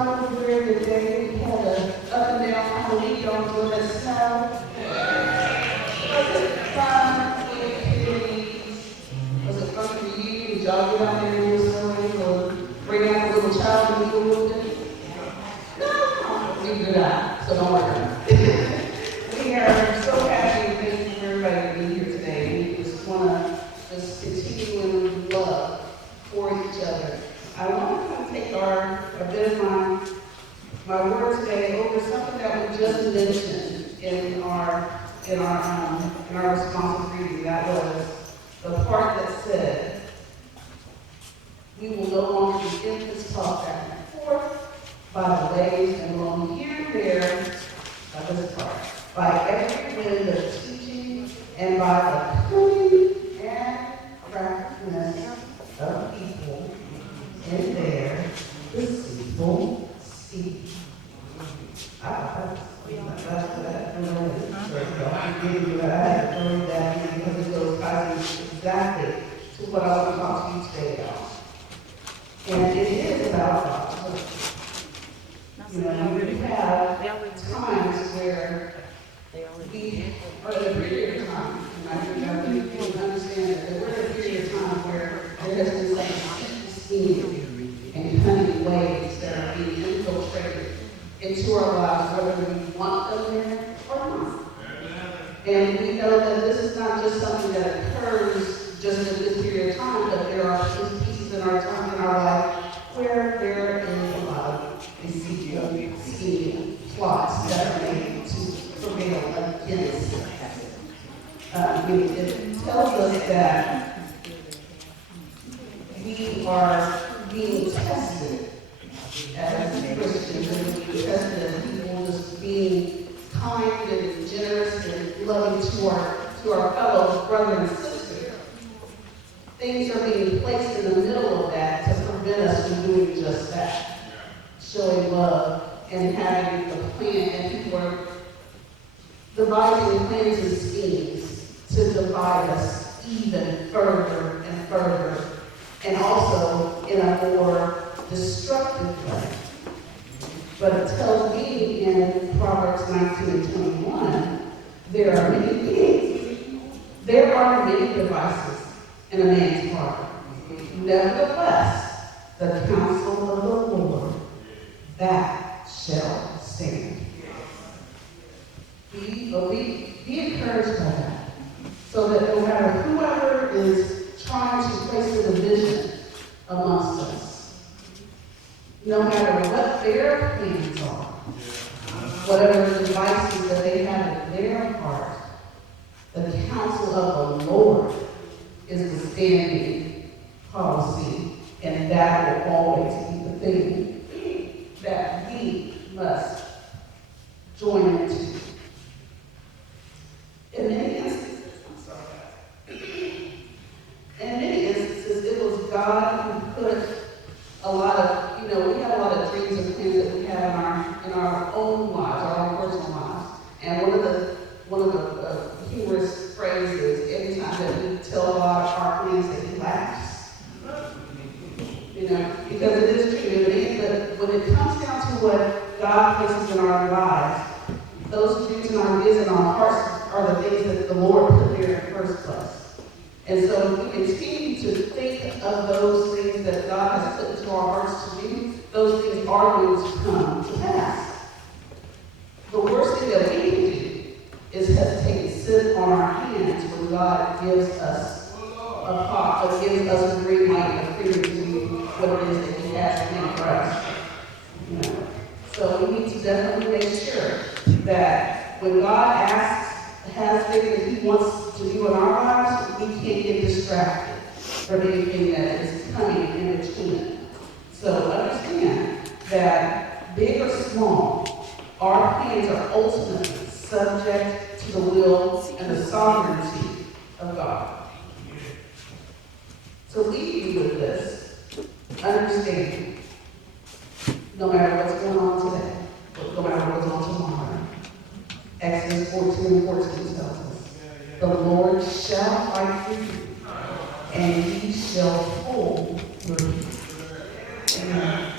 snow everywhere today. We had a up and down kind of week on doing that snow. Was it fun for the kids? Was it fun for you? Did y'all get out there and do snowing or bring out the little child and deal with it? No, we do not, so don't worry. We are so happy and thankful for everybody being here today. We just want to just continue in love for each other. I want to kind of take a bit of my word today over something that we just mentioned in our responsive reading. That was the part that said, we will no longer be infants tossed back and forth by the waves and blown here and there, by this part, by every wind of teaching and by the cunning and craftiness of people in their deceitful speech. I because it goes exactly to what I want to talk to you today about. And it is about God. You know, we have times where we are in a period of time, and I think that we can understand that we're in a period of time where there has been some scheming and cunning ways that are being infiltrated into our lives, whether we want them there or not. And we know that this is not just something that occurs just in this period of time, but there are pieces in our time in our life where there is a lot of deceitful scheming plots that are made to prevail against it. It tells us that we are being tested as Christians, and being tested as people, just being kind and generous and loving to our fellow brother and sister. Things are being placed in the middle of that to prevent us from doing just that, showing love and having the plan, and people are devising plans and schemes to divide us even further and further, and also in a more destructive way. But it tells me in Proverbs 19 and 21, there are many devices in a man's heart. Nevertheless, the counsel of the Lord, that shall stand. Be encouraged by that, so that no matter whoever is trying to place a division amongst us, no matter what their plans are, whatever devices that they have in their heart, the counsel of the Lord is the standing policy, and that will always be the thing that we must join into. In many instances, it was God who put a lot of, we have a lot of dreams and plans that we have in our own lives, our own personal lives. And one of the humorous phrases, anytime that we tell God our plans, that He laughs. Because it is true. But when it comes down to what God places in our lives, those dreams and ideas in our hearts are the things that the Lord put there in the first place. And so if we continue to think of those things that God has put into our hearts to do, those things are going to come to pass. The worst thing that we can do is hesitate and sit on our hands when God gives us gives us a green light and a freedom to do what it is that He has planned for us. So we need to definitely make sure that when God has things that He wants to do in our lives, we can't get distracted from anything that is coming in between. So understand that big or small, our plans are ultimately subject to the will and the sovereignty of God. So leave you with this, understanding, no matter what's going on today, no matter what goes on tomorrow. Exodus 14 and 14 tells us, the Lord shall fight for you, and He shall hold your peace. Amen.